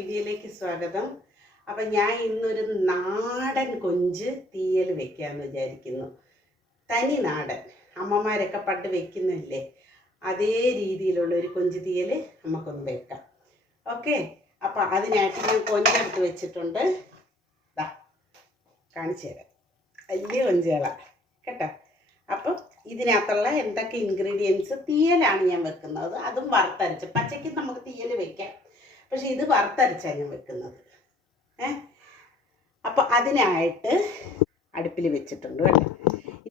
വീഡിയോയിലേക്ക് സ്വാഗതം. അപ്പം ഞാൻ ഇന്നൊരു നാടൻ കൊഞ്ച് തീയൽ വെക്കാമെന്ന് വിചാരിക്കുന്നു. തനി നാടൻ. അമ്മമാരൊക്കെ പണ്ട് വെക്കുന്നില്ലേ? അതേ രീതിയിലുള്ള ഒരു കൊഞ്ച് തീയൽ നമുക്കൊന്ന് വെക്കാം. ഓക്കെ? അപ്പം അതിനായിട്ട് ഞാൻ കൊഞ്ചെടുത്ത് വെച്ചിട്ടുണ്ട്. ദാ കാണിച്ചു തരാം. വലിയ കൊഞ്ചുകളാണ് കേട്ടോ? അപ്പം ഇതിനകത്തുള്ള എന്തൊക്കെ ഇൻഗ്രീഡിയൻസ് തീയലാണ് ഞാൻ വെക്കുന്നത്. അതും വറുത്തരച്ച്. പച്ചയ്ക്ക് നമുക്ക് തീയൽ വെക്കാം. പക്ഷെ ഇത് വറുത്തരച്ചാണ് ഞാൻ വെക്കുന്നത്. ഏ? അപ്പോൾ അതിനായിട്ട് അടുപ്പിൽ വെച്ചിട്ടുണ്ട് കേട്ടോ.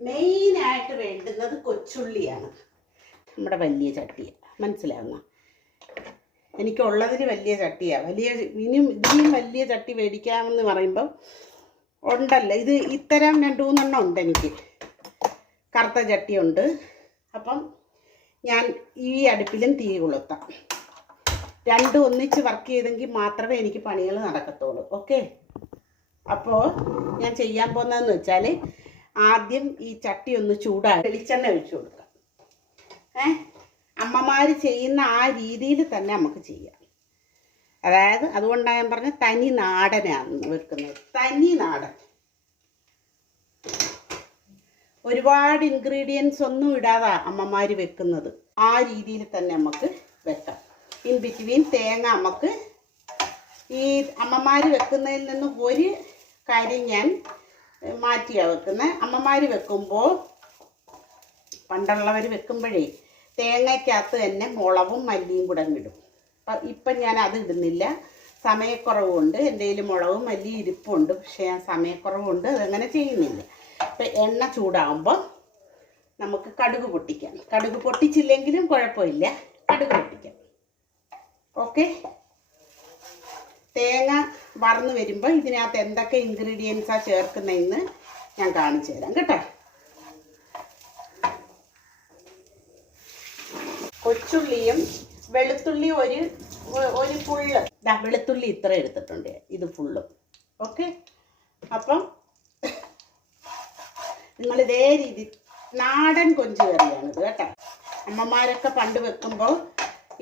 മെയിനായിട്ട് വേണ്ടുന്നത് കൊച്ചുള്ളിയാണ്. നമ്മുടെ വലിയ ചട്ടിയ. മനസ്സിലാവുന്ന? എനിക്കുള്ളതിന് വലിയ ചട്ടിയാണ് വലിയ ഇനിയും ഇതിനും വലിയ ചട്ടി മേടിക്കാമെന്ന് പറയുമ്പം ഉണ്ടല്ലോ. ഇത് ഇത്തരം രണ്ട് മൂന്നെണ്ണം ഉണ്ട് എനിക്ക്. കറുത്ത ചട്ടിയുണ്ട്. അപ്പം ഞാൻ ഈ അടുപ്പിലും തീ കൊളുത്താം. രണ്ടും ഒന്നിച്ച് വർക്ക് ചെയ്തെങ്കിൽ മാത്രമേ എനിക്ക് പണികൾ നടക്കത്തുള്ളൂ. ഓക്കെ അപ്പോൾ ഞാൻ ചെയ്യാൻ പോകുന്നതെന്ന് വെച്ചാൽ ആദ്യം ഈ ചട്ടി ഒന്ന് ചൂടാക്കി വെളിച്ചെണ്ണ ഒഴിച്ചു കൊടുക്കാം ഏ? അമ്മമാർ ചെയ്യുന്ന ആ രീതിയിൽ തന്നെ നമുക്ക് ചെയ്യാം. അതായത് അതുകൊണ്ടാണ് ഞാൻ പറഞ്ഞ തനി നാടനാണ് വെക്കുന്നത്. തനി നാടൻ. ഒരുപാട് ഇൻഗ്രീഡിയൻസ് ഒന്നും ഇടാതാ അമ്മമാർ വെക്കുന്നത്. ആ രീതിയിൽ തന്നെ നമുക്ക് വെക്കാം. ഇൻ ബിറ്റ്വീൻ തേങ്ങ നമുക്ക് ഈ അമ്മമാർ വെക്കുന്നതിൽ നിന്ന് ഒരു കാര്യം ഞാൻ മാറ്റിയാണ് വെക്കുന്നത് അമ്മമാർ വെക്കുമ്പോൾ പണ്ടുള്ളവർ വെക്കുമ്പോഴേ തേങ്ങയ്ക്കകത്ത് തന്നെ മുളവും മല്ലിയും കൂടെ ഇടും. അപ്പം ഇപ്പം ഞാൻ അത് ഇടുന്നില്ല. സമയക്കുറവുണ്ട്. എന്റെ കയ്യിൽ മുളകും മല്ലി ഇരിപ്പുണ്ട്. പക്ഷേ ഞാൻ സമയക്കുറവുണ്ട്. അതങ്ങനെ ചെയ്യുന്നില്ല. അപ്പം എണ്ണ ചൂടാകുമ്പോൾ നമുക്ക് കടുക് പൊട്ടിക്കാം. കടുക് പൊട്ടിച്ചില്ലെങ്കിലും കുഴപ്പമില്ല. കടുക് പൊട്ടിക്കാം. ഓക്കെ. തേങ്ങ വറന്ന് വരുമ്പോൾ ഇതിനകത്ത് എന്തൊക്കെ ഇൻഗ്രീഡിയൻസാണ് ചേർക്കുന്നതെന്ന് ഞാൻ കാണിച്ചു തരാം കേട്ടോ. കൊച്ചുള്ളിയും വെളുത്തുള്ളി ഒരു ഒരു ഫുള്ള് ദാ വെളുത്തുള്ളി ഇത്ര എടുത്തിട്ടുണ്ട്. ഇത് ഫുള്ളും. ഓക്കെ. അപ്പം നിങ്ങൾ ഇതേ രീതി നാടൻ കൊഞ്ച് കറിയാണിത് കേട്ടോ. അമ്മമാരൊക്കെ പണ്ട് വെക്കുമ്പോൾ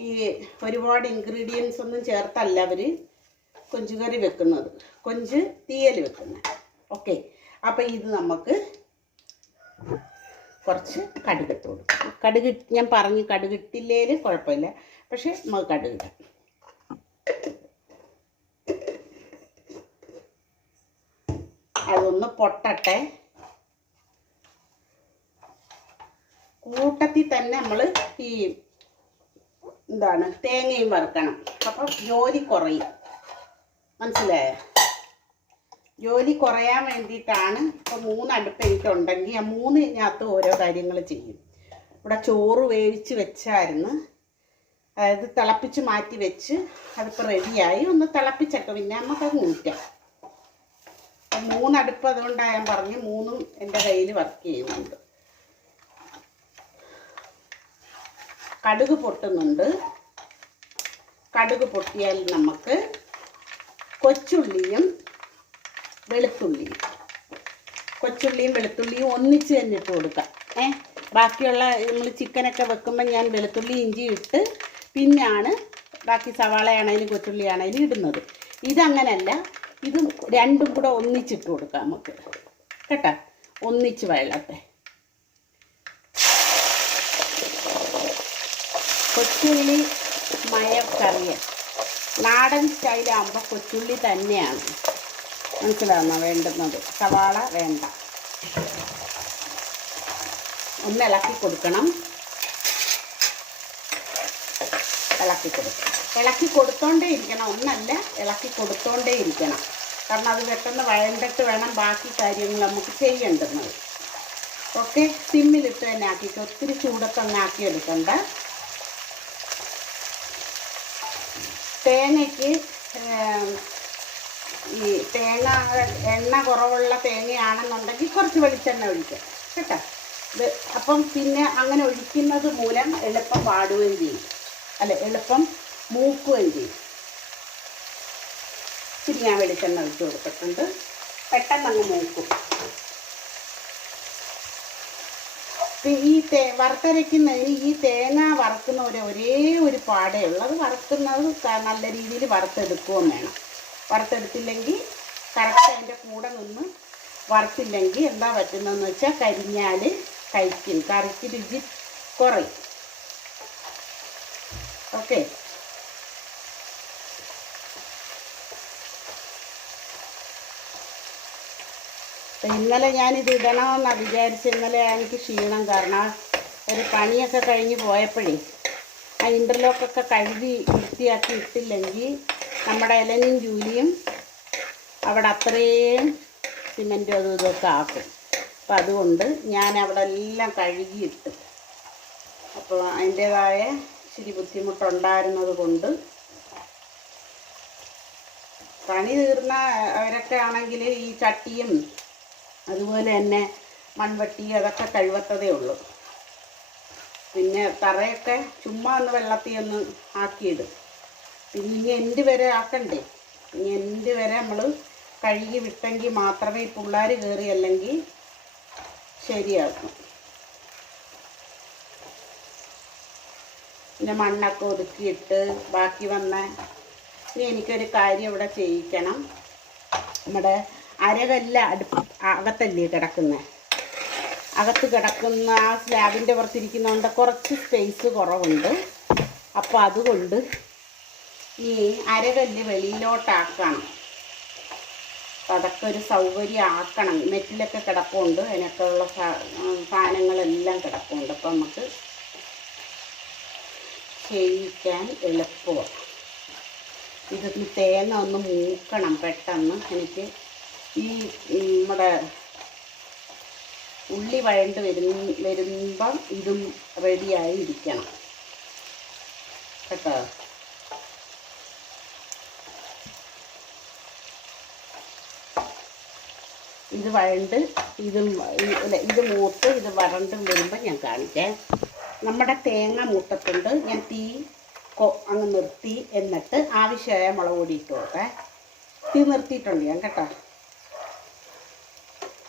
ഈ ഒരുപാട് ഇൻഗ്രീഡിയൻസ് ഒന്നും ചേർത്തല്ല അവർ കൊഞ്ചുകറി വെക്കുന്നത്. കൊഞ്ച് തീയൽ വെക്കുന്നത്. ഓക്കെ അപ്പം ഇത് നമുക്ക് കുറച്ച് കടുകിട്ട് കൊടുക്കും. കടുക് ഞാൻ പറഞ്ഞു കടുകിട്ടില്ലേൽ കുഴപ്പമില്ല. പക്ഷേ നമുക്ക് കടുകിടാം അതൊന്ന് പൊട്ടട്ടെ. കൂട്ടത്തിൽ തന്നെ നമ്മൾ ഈ എന്താണ്? തേങ്ങയും വറുക്കണം. അപ്പം ജോലി കുറയും. മനസ്സിലായോ? ജോലി കുറയാൻ വേണ്ടിയിട്ടാണ് ഇപ്പം മൂന്ന് അടുപ്പ് എനിക്കുണ്ടെങ്കിൽ ആ മൂന്നിനകത്ത് ഓരോ കാര്യങ്ങൾ ചെയ്യും. ഇവിടെ ചോറ് വേവിച്ച് വെച്ചായിരുന്നു. അതായത് തിളപ്പിച്ച് മാറ്റി വെച്ച് അതിപ്പോൾ റെഡിയായി. ഒന്ന് തിളപ്പിച്ചൊക്കെ പിന്നെ നമുക്കത് അപ്പം മൂന്നടുപ്പ് അതുകൊണ്ടാണ് ഞാൻ പറഞ്ഞു മൂന്നും എന്റെ കയ്യിൽ വർക്ക് ചെയ്യുന്നുണ്ട്. കടുക് പൊട്ടുന്നുണ്ട്. കടുക് പൊട്ടിയാൽ നമുക്ക് കൊച്ചുള്ളിയും വെളുത്തുള്ളിയും. കൊച്ചുള്ളിയും വെളുത്തുള്ളിയും ഒന്നിച്ച് തന്നെ ഇട്ട് കൊടുക്കാം. ഏ? ബാക്കിയുള്ള നമ്മൾ ചിക്കനൊക്കെ വെക്കുമ്പോൾ ഞാൻ വെളുത്തുള്ളി ഇഞ്ചി ഇട്ട് പിന്നെയാണ് ബാക്കി സവാളയാണേലും കൊച്ചുള്ളിയാണേലും ഇടുന്നത്. ഇതങ്ങനല്ല ഇത് രണ്ടും കൂടെ ഒന്നിച്ചിട്ട് കൊടുക്കാം നമുക്ക്. കേട്ടോ? ഒന്നിച്ച് വെള്ളത്തെ കൊച്ചുള്ളി മയക്കറിയ നാടൻ സ്റ്റൈലാകുമ്പോൾ കൊച്ചുള്ളി തന്നെയാണ്. മനസ്സിലാവുന്ന? വേണ്ടുന്നത്. സവാള വേണ്ട. ഒന്ന് ഇളക്കി കൊടുക്കണം. ഇളക്കി കൊടുക്കണം. ഇളക്കി കൊടുത്തോണ്ടേ ഇരിക്കണം. ഒന്നല്ല ഇളക്കി കൊടുത്തോണ്ടേ ഇരിക്കണം. കാരണം അത് പെട്ടെന്ന് വഴണ്ടിട്ട് വേണം ബാക്കി കാര്യങ്ങൾ നമുക്ക് ചെയ്യേണ്ടുന്നത് ഓക്കെ? സിമ്മിലിട്ട് തന്നെ ആക്കിയിട്ട് ഒത്തിരി ചൂടത്തൊന്നും ആക്കി എടുക്കണ്ട തേങ്ങയ്ക്ക് ഈ തേങ്ങ എണ്ണ കുറവുള്ള തേങ്ങയാണെന്നുണ്ടെങ്കിൽ കുറച്ച് വെളിച്ചെണ്ണ ഒഴിക്കാം കേട്ടോ? ഇത് അപ്പം പിന്നെ അങ്ങനെ ഒഴിക്കുന്നത് മൂലം എളുപ്പം പാടുകയും ചെയ്യും. അല്ല എളുപ്പം മൂക്കുകയും ചെയ്യും. പിന്നെ ഞാൻ വെളിച്ചെണ്ണ ഒഴിച്ച് കൊടുത്തിട്ടുണ്ട്. പെട്ടെന്ന് അങ്ങ് മൂക്കും. ഈ തേ വറുത്തരയ്ക്കുന്നതിന് ഈ തേങ്ങ വറുക്കുന്ന ഒരു ഒരേ ഒരു പാടേ ഉള്ളൂ. അത് വറുക്കുന്നത് നല്ല രീതിയിൽ വറുത്തെടുക്കുകയും വേണം. വറുത്തെടുത്തില്ലെങ്കിൽ കറക്റ്റ് അതിന്റെ കൂടെ നിന്ന് വറുത്തില്ലെങ്കിൽ എന്താ പറ്റുന്നതെന്ന് വെച്ചാൽ കരിഞ്ഞാൽ കഴിക്കും. കറിക്ക് രുചി കുറയും. ഓക്കെ അപ്പം ഇന്നലെ ഞാനിത് ഇടണമെന്നാണ് വിചാരിച്ച് ഇന്നലെ എനിക്ക് ക്ഷീണം കാരണം ഒരു പണിയൊക്കെ കഴിഞ്ഞ് പോയപ്പോഴേ ആ ഇന്റർലോക്കൊക്കെ കഴുകി വൃത്തിയാക്കി ഇട്ടില്ലെങ്കിൽ നമ്മുടെ ഇലനും ജൂലിയും അവിടെ അത്രയും സിമെന്റും അതും ഇതൊക്കെ ആക്കും. അപ്പം അതുകൊണ്ട് ഞാൻ അവിടെ എല്ലാം കഴുകി കഴുകിയിട്ട് അപ്പോൾ അതിന്റേതായ ഇച്ചിരി ബുദ്ധിമുട്ടുണ്ടായിരുന്നത് കൊണ്ട് പണി തീർന്ന അവരൊക്കെ ആണെങ്കിൽ ഈ ചട്ടിയും അതുപോലെ തന്നെ മൺവെട്ടി അതൊക്കെ കഴിവത്തതേ ഉള്ളൂ. പിന്നെ തറയൊക്കെ ചുമ്മാ ഒന്ന് വെള്ളത്തിൽ ഒന്ന് ആക്കിയിടും. പിന്നെ ഇനി എന്ത് വരെ ആക്കണ്ടേ? ഇനി എന്ത് വരെ നമ്മൾ കഴുകി വിട്ടെങ്കിൽ മാത്രമേ ഈ പിള്ളേർ കയറി അല്ലെങ്കിൽ ശരിയാക്കും. പിന്നെ മണ്ണൊക്കെ ഒതുക്കിയിട്ട് ബാക്കി വന്ന ഇനി എനിക്കൊരു കാര്യം ഇവിടെ ചെയ്യിക്കണം. നമ്മുടെ അരകല്ല അടുപ്പ് അകത്തല്ലേ കിടക്കുന്നത് അകത്ത് കിടക്കുന്ന ആ സ്ലാബിന്റെ പുറത്തിരിക്കുന്നതുകൊണ്ട് കുറച്ച് സ്പേസ് കുറവുണ്ട്. അപ്പോൾ അതുകൊണ്ട് ഈ അരകല്ല് വെളിയിലോട്ടാക്കണം. അതൊക്കെ ഒരു സൗകര്യം ആക്കണം നെറ്റിലൊക്കെ കിടപ്പുണ്ട് അതിനൊക്കെ ഉള്ള സാധനങ്ങളെല്ലാം കിടപ്പുണ്ട്. അപ്പം നമുക്ക് ചെയ്യിക്കാൻ എളുപ്പമാണ് ഇതൊന്ന് തേങ്ങ ഒന്ന് മൂക്കണം പെട്ടെന്ന്. എനിക്ക് ഈ നമ്മുടെ ഉള്ളി വഴണ്ട് വരും വരുമ്പം ഇതും റെഡിയായി ഇരിക്കണം കേട്ടോ? ഇത് വഴണ്ട് ഇതും അല്ല ഇത് മൂത്ത് ഇത് വരണ്ടും വരുമ്പോൾ ഞാൻ കാണിക്കാം. നമ്മുടെ തേങ്ങ മൂട്ടത്തുണ്ട് ഞാൻ തീ അങ്ങ് നിർത്തി എന്നിട്ട് ആവശ്യമായ മുളക് പൊടി ഇട്ട് കൊടുക്കേ തീ നിർത്തിയിട്ടുണ്ട് ഞാൻ കേട്ടോ?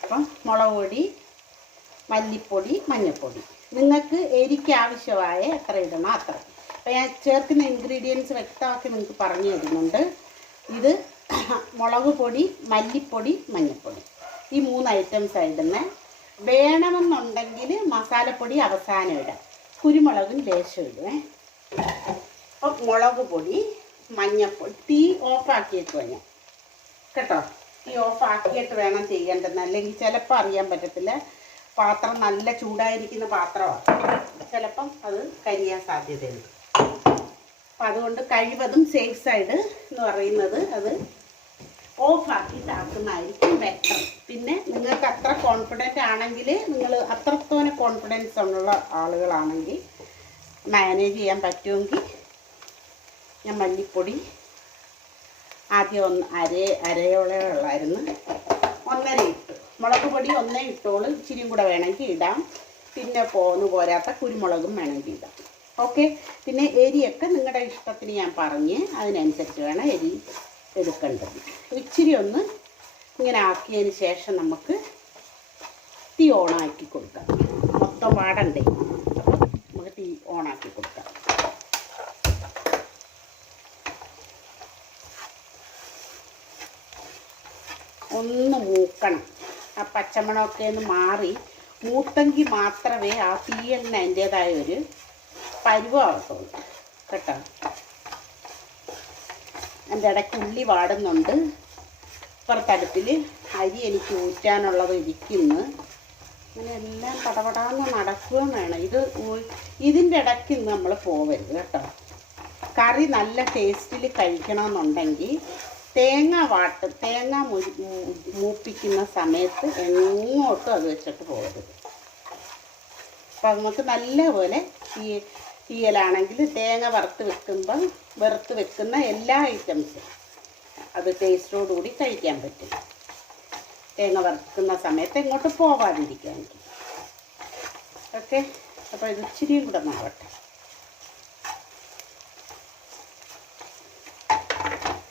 അപ്പം മുളക് പൊടി മല്ലിപ്പൊടി മഞ്ഞൾപ്പൊടി. നിങ്ങൾക്ക് എരിക്ക് ആവശ്യമായ എത്ര ഇടണം അത്ര അപ്പോൾ ഞാൻ ചേർക്കുന്ന ഇൻഗ്രീഡിയൻസ് വ്യക്തമാക്കി നിങ്ങൾക്ക് പറഞ്ഞു തരുന്നുണ്ട്. ഇത് മുളക് പൊടി മല്ലിപ്പൊടി മഞ്ഞൾപ്പൊടി. ഈ മൂന്ന് ഐറ്റംസ് ഇടുന്നത് വേണമെന്നുണ്ടെങ്കിൽ മസാലപ്പൊടി അവസാനം ഇടാം. കുരുമുളകും ലേശം ഇടുവേ. അപ്പം മുളക് പൊടി മഞ്ഞൾപ്പൊടി തീ ഓഫാക്കിയേക്കുവാ ഞാൻ. കേട്ടോ? ഈ ഓഫ് ആക്കിയിട്ട് വേണം ചെയ്യേണ്ടത്. അല്ലെങ്കിൽ ചിലപ്പോൾ അറിയാൻ പറ്റത്തില്ല. പാത്രം നല്ല ചൂടായിരിക്കുന്ന പാത്രമാണ്. ചിലപ്പം അത് കരിയാൻ സാധ്യതയുണ്ട്. അപ്പം അതുകൊണ്ട് കഴിവതും സേഫ് സൈഡ് എന്ന് പറയുന്നത് അത് ഓഫാക്കിയിട്ട് ആക്കുന്നതായിരിക്കും ബെറ്റർ. പിന്നെ നിങ്ങൾക്ക് അത്ര കോൺഫിഡന്റ് ആണെങ്കിൽ നിങ്ങൾ അത്രത്തോനെ കോൺഫിഡൻസ് ഉള്ള ആളുകളാണെങ്കിൽ മാനേജ് ചെയ്യാൻ പറ്റുമെങ്കിൽ ഞാൻ മല്ലിപ്പൊടി ആദ്യം ഒന്ന് അര അരയോളം ഉള്ളായിരുന്നു. ഒന്നര ഇട്ടു. മുളക് പൊടി ഒന്നേ ഇട്ടോളൂ. ഇച്ചിരിയും കൂടെ വേണമെങ്കിൽ ഇടാം. പിന്നെ പോന്ന് പോരാത്ത കുരുമുളകും വേണമെങ്കിൽ ഇടാം. ഓക്കെ? പിന്നെ എരിയൊക്കെ നിങ്ങളുടെ ഇഷ്ടത്തിന് ഞാൻ പറഞ്ഞ് അതിനനുസരിച്ച് വേണം എരി എടുക്കേണ്ടത്. ഇച്ചിരി ഒന്ന് ഇങ്ങനെ ആക്കിയതിന് ശേഷം നമുക്ക് തീ ഓണാക്കി കൊടുക്കാം. മൊത്തം പാടണ്ടേ അപ്പോൾ നമുക്ക് തീ ഓണാക്കി കൊടുക്കാം. ഒന്ന് മൂക്കണം. ആ പച്ചമണമൊക്കെ ഒന്ന് മാറി മൂത്തെങ്കിൽ മാത്രമേ ആ തീയലിന് അതിന്റേതായ ഒരു പരുവാകത്തുള്ളൂ കേട്ടോ? എന്റെ ഇടയ്ക്ക് ഉള്ളി വാടുന്നുണ്ട്. ഇപ്പുറത്തടുപ്പിൽ അരി എനിക്ക് ഊറ്റാനുള്ളത് ഇരിക്കുന്നു. അങ്ങനെ എല്ലാം പടപടാന്ന് നടക്കുകയും വേണം. ഇത് ഇതിന്റെ ഇടയ്ക്ക് നമ്മൾ പോവരുത് കേട്ടോ. കറി നല്ല ടേസ്റ്റിൽ കഴിക്കണമെന്നുണ്ടെങ്കിൽ തേങ്ങ വാട്ട് തേങ്ങ മൂപ്പിക്കുന്ന സമയത്ത് എങ്ങോട്ടും അത് വെച്ചിട്ട് പോകരുത്. അപ്പം നമുക്ക് നല്ലപോലെ ഈ തീയലാണെങ്കിൽ തേങ്ങ വറുത്ത് വെക്കുമ്പം വറുത്ത് വെക്കുന്ന എല്ലാ ഐറ്റംസും അത് ടേസ്റ്റോടുകൂടി കഴിക്കാൻ പറ്റും. തേങ്ങ വറുക്കുന്ന സമയത്ത് എങ്ങോട്ട് പോവാതിരിക്കാൻ ഓക്കെ അപ്പോൾ ഇത് ഇച്ചിരിയും കൂടെ മാവട്ടെ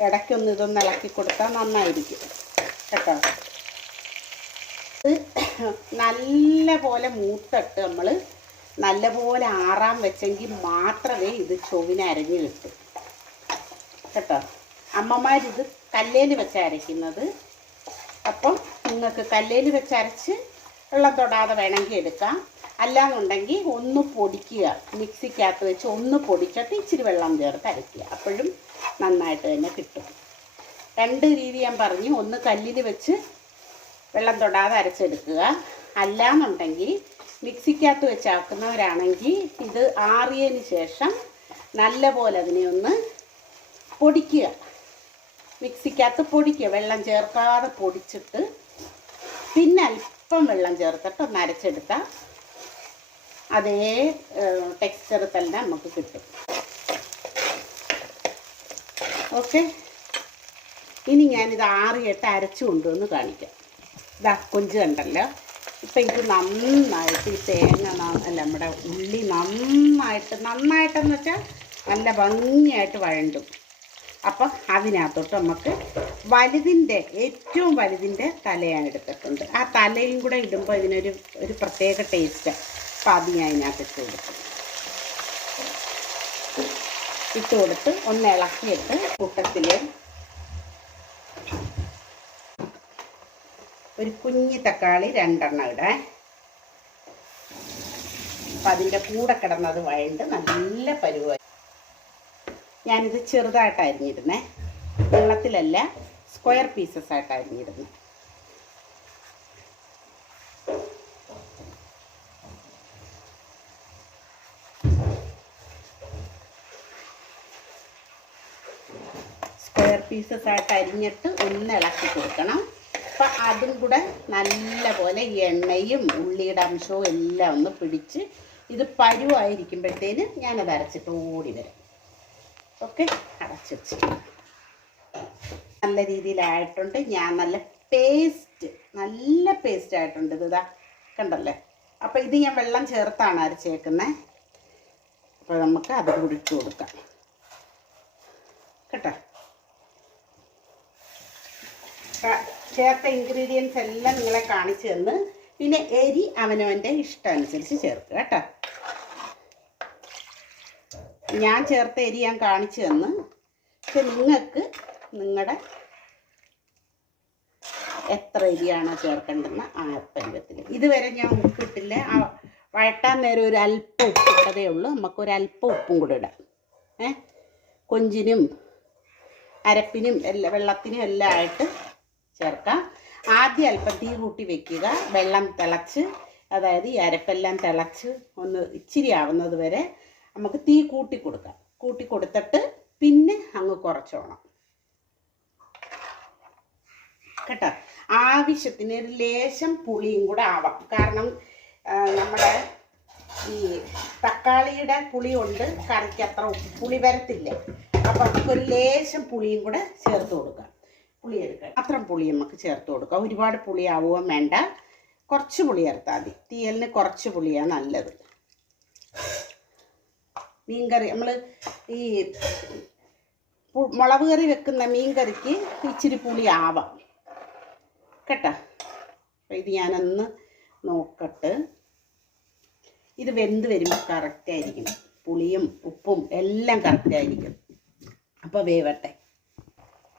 ഇടയ്ക്കൊന്ന് ഇതൊന്ന് ഇളക്കി കൊടുത്താൽ നന്നായിരിക്കും കേട്ടോ. നല്ല പോലെ മൂത്തിട്ട് നമ്മൾ നല്ലപോലെ ആറാൻ വെച്ചെങ്കിൽ മാത്രമേ ഇത് ചൊവിന് അരഞ്ഞു കിട്ടൂ. കേട്ടോ. അമ്മമാരിത് കല്ലേൽ വെച്ച് അരയ്ക്കുന്നത്. അപ്പം നിങ്ങൾക്ക് കല്ലേൽ വെച്ച് അരച്ച് വെള്ളം തൊടാതെ വേണമെങ്കിൽ എടുക്കാം. അല്ലാന്നുണ്ടെങ്കിൽ ഒന്ന് പൊടിക്കുക. മിക്സിക്കകത്ത് വെച്ച് ഒന്ന് പൊടിച്ചിട്ട് ഇച്ചിരി വെള്ളം ചേർത്ത് അരയ്ക്കുക അപ്പോഴും നന്നായിട്ട് തന്നെ കിട്ടും. രണ്ട് രീതി ഞാൻ പറഞ്ഞു. ഒന്ന് കല്ലിൽ വെച്ച് വെള്ളം തൊടാതെ അരച്ചെടുക്കുക. അല്ലാന്നുണ്ടെങ്കിൽ മിക്സിക്കകത്ത് വെച്ച് ആക്കുന്നവരാണെങ്കിൽ ഇത് ആറിയതിന് ശേഷം നല്ലപോലെ അതിനെ ഒന്ന് പൊടിക്കുക. മിക്സിക്കകത്ത് പൊടിക്കുക. വെള്ളം ചേർക്കാതെ പൊടിച്ചിട്ട് പിന്നെ അല്പം വെള്ളം ചേർത്തിട്ട് ഒന്ന് അരച്ചെടുത്താൽ അതേ ടെക്സ്ചർ തന്നെ നമുക്ക് കിട്ടും. ഓക്കെ? ഇനി ഞാനിത് ആറിയിട്ട് അരച്ചു കൊണ്ടുവന്ന് കാണിക്കാം. ഇതാ കൊഞ്ച് കണ്ടല്ലോ? ഇപ്പം എനിക്ക് നന്നായിട്ട് ഈ തേങ്ങ അല്ല നമ്മുടെ ഉള്ളി നന്നായിട്ട് നന്നായിട്ടെന്ന് വെച്ചാൽ നല്ല ഭംഗിയായിട്ട് വഴണ്ടും. അപ്പം അതിനകത്തോട്ട് നമുക്ക് വലുതിന്റെ ഏറ്റവും വലുതിന്റെ തലയാണ് എടുത്തിട്ടുണ്ട്. ആ തലയും കൂടെ ഇടുമ്പോൾ ഇതിനൊരു ഒരു പ്രത്യേക ടേസ്റ്റാണ് അത് ഞാൻ ഇതിനകത്ത് ഇട്ട് കൊടുക്കും. ഇട്ട് കൊടുത്ത് ഒന്ന് ഇളക്കിയിട്ട് കൂട്ടത്തിൽ ഒരു കുഞ്ഞി തക്കാളി രണ്ടെണ്ണം ഇടാൻ അപ്പം അതിന്റെ കൂടെ കിടന്നത് വഴണ്ട് നല്ല പരുവായി ഞാനിത് ചെറുതായിട്ട് അരിഞ്ഞിരുന്നേ നീളത്തിലല്ല സ്ക്വയർ പീസസ് ആയിട്ട് അരിഞ്ഞിരുന്നു സ്ക്വയർ പീസസ് ആയിട്ട് അരിഞ്ഞിട്ട് ഒന്ന് ഇളക്കി കൊടുക്കണം. അപ്പം അതും കൂടെ നല്ല പോലെ എണ്ണയും ഉള്ളിയുടെ അംശവും എല്ലാം ഒന്ന് പിടിച്ച് ഇത് പരുവായിരിക്കുമ്പോഴത്തേന് ഞാനത് അരച്ചിട്ട് ഓടി വരാം. ഓക്കെ? അടച്ചു വെച്ചിട്ടുണ്ട് നല്ല രീതിയിലായിട്ടുണ്ട്. ഞാൻ നല്ല പേസ്റ്റ് നല്ല പേസ്റ്റ് ആയിട്ടുണ്ട് ഇത് ഇതാ. കണ്ടല്ലേ? അപ്പോൾ ഇത് ഞാൻ വെള്ളം ചേർത്താണ് അരച്ചേക്കുന്നത് അപ്പോൾ നമുക്ക് അത് കൂടി ഇട്ട് കൊടുക്കാം. കേട്ടോ? ചേർത്ത ഇൻഗ്രീഡിയൻസ് എല്ലാം നിങ്ങളെ കാണിച്ചു തന്ന്. പിന്നെ എരി അവനവന്റെ ഇഷ്ടം അനുസരിച്ച് ചേർക്കുക കേട്ടോ. ഞാൻ ചേർത്ത എരി ഞാൻ കാണിച്ചു തന്ന്. പക്ഷെ നിങ്ങൾക്ക് നിങ്ങളുടെ എത്ര എരിയാണോ ചേർക്കേണ്ടതെന്ന് ആ ഇതുവരെ ഞാൻ ഉപ്പിട്ടില്ല. ആ വഴട്ടാൻ നേരം ഒരു അല്പം ഉപ്പിട്ടതേ ഉള്ളൂ. നമുക്ക് ഒരു അല്പം ഉപ്പും കൂടെ ഇടാം. ഏ? കൊഞ്ചിനും അരപ്പിനും എല്ലാ വെള്ളത്തിനും എല്ലാം ആയിട്ട് ചേർക്കാം. ആദ്യം അല്പം തീ കൂട്ടി വെക്കുക. വെള്ളം തിളച്ച് അതായത് ഈ അരപ്പെല്ലാം തിളച്ച് ഒന്ന് ഇച്ചിരി ആവുന്നത് വരെ നമുക്ക് തീ കൂട്ടി കൊടുക്കാം. കൂട്ടി കൊടുത്തിട്ട് പിന്നെ അങ്ങ് കുറച്ചോണം. കേട്ടോ? ആവശ്യത്തിന് ഒരു ലേശം പുളിയും കൂടെ ആവാം. കാരണം നമ്മുടെ ഈ തക്കാളിയുടെ പുളി കൊണ്ട് കറിക്ക് അത്ര പുളി വരത്തില്ല. അപ്പം നമുക്കൊരു ലേശം പുളിയും കൂടെ ചേർത്ത് കൊടുക്കാം. പുളി എടുക്കുക അത്രയും പുളി നമുക്ക് ചേർത്ത് കൊടുക്കുക ഒരുപാട് പുളി ആവുകയും വേണ്ട. കുറച്ച് പുളി ചേർത്താൽ മതി. തീയലിന് കുറച്ച് പുളിയാണ് നല്ലത്. മീൻകറി നമ്മൾ ഈ മുളക് കറി വെക്കുന്ന മീൻകറിക്ക് ഇച്ചിരി പുളി ആവാം. കേട്ടോ? അപ്പം ഇത് ഞാനൊന്ന് നോക്കട്ട്. ഇത് വെന്ത് വരുമ്പോൾ കറക്റ്റായിരിക്കും പുളിയും ഉപ്പും എല്ലാം കറക്റ്റായിരിക്കും അപ്പോൾ വേവട്ടെ.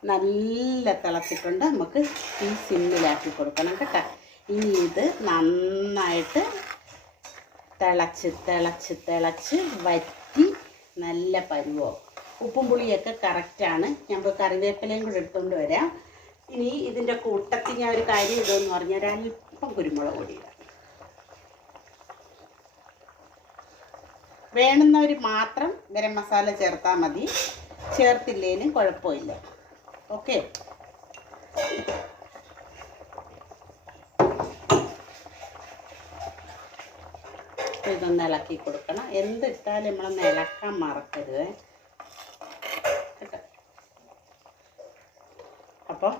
നല്ല തിളച്ചിട്ടുണ്ട്. നമുക്ക് ഈ സിമ്മിലാക്കി കൊടുക്കണം കേട്ടോ. ഇനി ഇത് നന്നായിട്ട് തിളച്ച് തിളച്ച് തിളച്ച് വറ്റി നല്ല പരുവോ. ഉപ്പും പുളിയൊക്കെ കറക്റ്റാണ് ഞാൻ കറിവേപ്പിലയും കൂടെ എടുത്തുകൊണ്ട് വരാം. ഇനി ഇതിന്റെ കൂട്ടത്തിൽ ഞാൻ ഒരു കാര്യം ഇടുമെന്ന് പറഞ്ഞാൽ ഒരല്പം കുരുമുളക് പൊടി വേണമെന്നവർ മാത്രം ഗരം മസാല ചേർത്താൽ മതി. ചേർത്തില്ലേലും കുഴപ്പമില്ല. ഓക്കെ ഇതൊന്ന് ഇളക്കി കൊടുക്കണം. എന്തിട്ടാലും നമ്മളൊന്ന് ഇളക്കാൻ മറക്കരുത്. അപ്പോൾ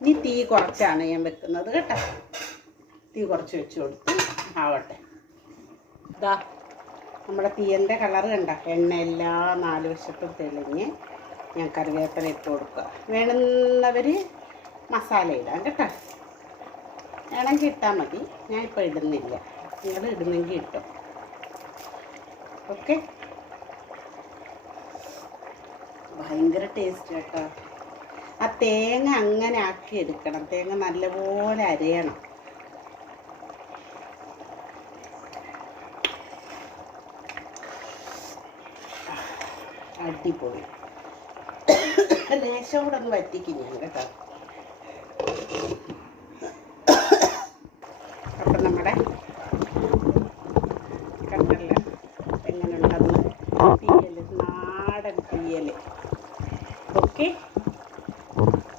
ഇനി തീ കുറച്ചാണ് ഞാൻ വെക്കുന്നത്. കേട്ടോ? തീ കുറച്ച് വെച്ച് കൊടുത്ത് ആവട്ടെ. ഇതാ നമ്മുടെ തീയന്റെ കളർ കണ്ട? എണ്ണ എല്ലാ നാല് വശത്തും തെളിഞ്ഞ് ഞാൻ കറിവേപ്പില ഇട്ട് കൊടുക്കുക. വേണമെന്നവർ മസാല ഇടാം കേട്ടോ. വേണമെങ്കിൽ ഇട്ടാൽ മതി. ഞാൻ ഇപ്പോൾ ഇടുന്നില്ല. നിങ്ങൾ ഇടുന്നെങ്കിൽ ഇട്ടോ. ഓക്കെ. ഭയങ്കര ടേസ്റ്റ് കേട്ടോ. ആ തേങ്ങ അങ്ങനെ ആക്കി എടുക്കണം. തേങ്ങ നല്ലപോലെ അരയണം. അടിപൊളി. ലേശം കൂടെ ഒന്ന് വറ്റിക്കും ഞാൻ കേട്ടോ. അപ്പം നമ്മുടെ കണ്ടല്ല എങ്ങനെ ഉണ്ടെന്ന് തീയൽ നാടൻ തീയൽ ഓക്കെ.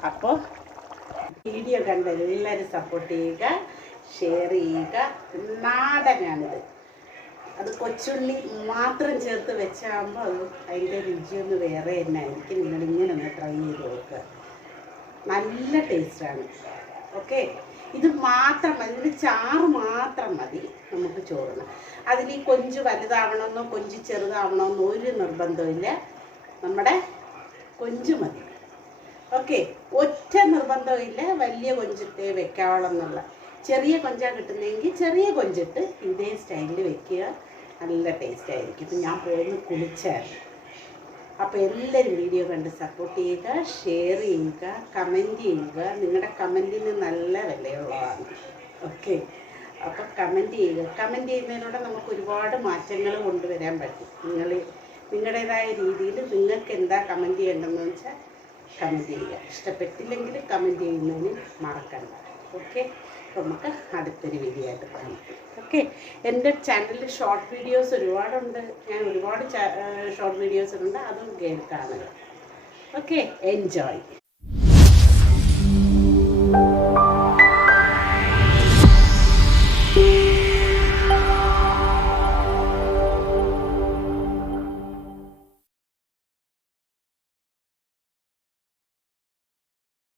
അപ്പോൾ വീഡിയോ കണ്ട് എല്ലാവരും സപ്പോർട്ട് ചെയ്യുക ഷെയർ ചെയ്യുക. നാടനാണിത്. അത് കൊച്ചുള്ളി മാത്രം ചേർത്ത് വെച്ചാകുമ്പോൾ അത് അതിന്റെ രുചിയൊന്ന് വേറെ തന്നെ. ആയിരിക്കും നിങ്ങൾ ഇങ്ങനെ ഒന്ന് ട്രൈ ചെയ്ത് നോക്കുക നല്ല ടേസ്റ്റാണ് ഓക്കെ ഇത് മാത്രം മതി. ഇതിന് ചാറ് മാത്രം മതി നമുക്ക് ചോറിന്. അതിൽ ഈ കൊഞ്ച് വലുതാവണമെന്നോ കൊഞ്ച് ചെറുതാവണമെന്നോ ഒരു നിർബന്ധമില്ല നമ്മുടെ കൊഞ്ച് മതി. ഓക്കെ ഒറ്റ നിർബന്ധമില്ല വലിയ കൊഞ്ചിട്ടേ വെക്കാവളെന്നുള്ള. ചെറിയ കൊഞ്ചാ കിട്ടുന്നതെങ്കിൽ ചെറിയ കൊഞ്ചിട്ട് ഇതേ സ്റ്റൈലിൽ വെക്കുക. നല്ല ടേസ്റ്റ് ആയിരിക്കും. ഇപ്പം ഞാൻ പോയി കുളിച്ചായിരുന്നു അപ്പോൾ എല്ലാവരും വീഡിയോ കണ്ട് സപ്പോർട്ട് ചെയ്യുക ഷെയർ ചെയ്യുക കമന്റ് ചെയ്യുക. നിങ്ങളുടെ കമന്റിന് നല്ല വിലയുള്ളതാണ്. ഓക്കെ അപ്പോൾ കമന്റ് ചെയ്യുക. കമന്റ് ചെയ്യുന്നതിലൂടെ നമുക്ക് ഒരുപാട് മാറ്റങ്ങൾ കൊണ്ടുവരാൻ പറ്റും. നിങ്ങൾ നിങ്ങളുടേതായ രീതിയിൽ നിങ്ങൾക്ക് എന്താ കമന്റ് ചെയ്യേണ്ടതെന്ന് വെച്ചാൽ കമന്റ് ചെയ്യുക. ഇഷ്ടപ്പെട്ടില്ലെങ്കിൽ കമന്റ് ചെയ്യുന്നതിന് മറക്കണ്ട. ഓക്കെ നമുക്ക് അടുത്തൊരു വീഡിയോ ആയിട്ട് കാണാം. ഓക്കെ എന്റെ ചാനലിൽ ഷോർട്ട് വീഡിയോസ് ഒരുപാടുണ്ട്. ഞാൻ ഒരുപാട് ഷോർട്ട് വീഡിയോസ് ഉണ്ട് അതും കേൾക്കാറുണ്ട് ഓക്കെ എൻജോയ്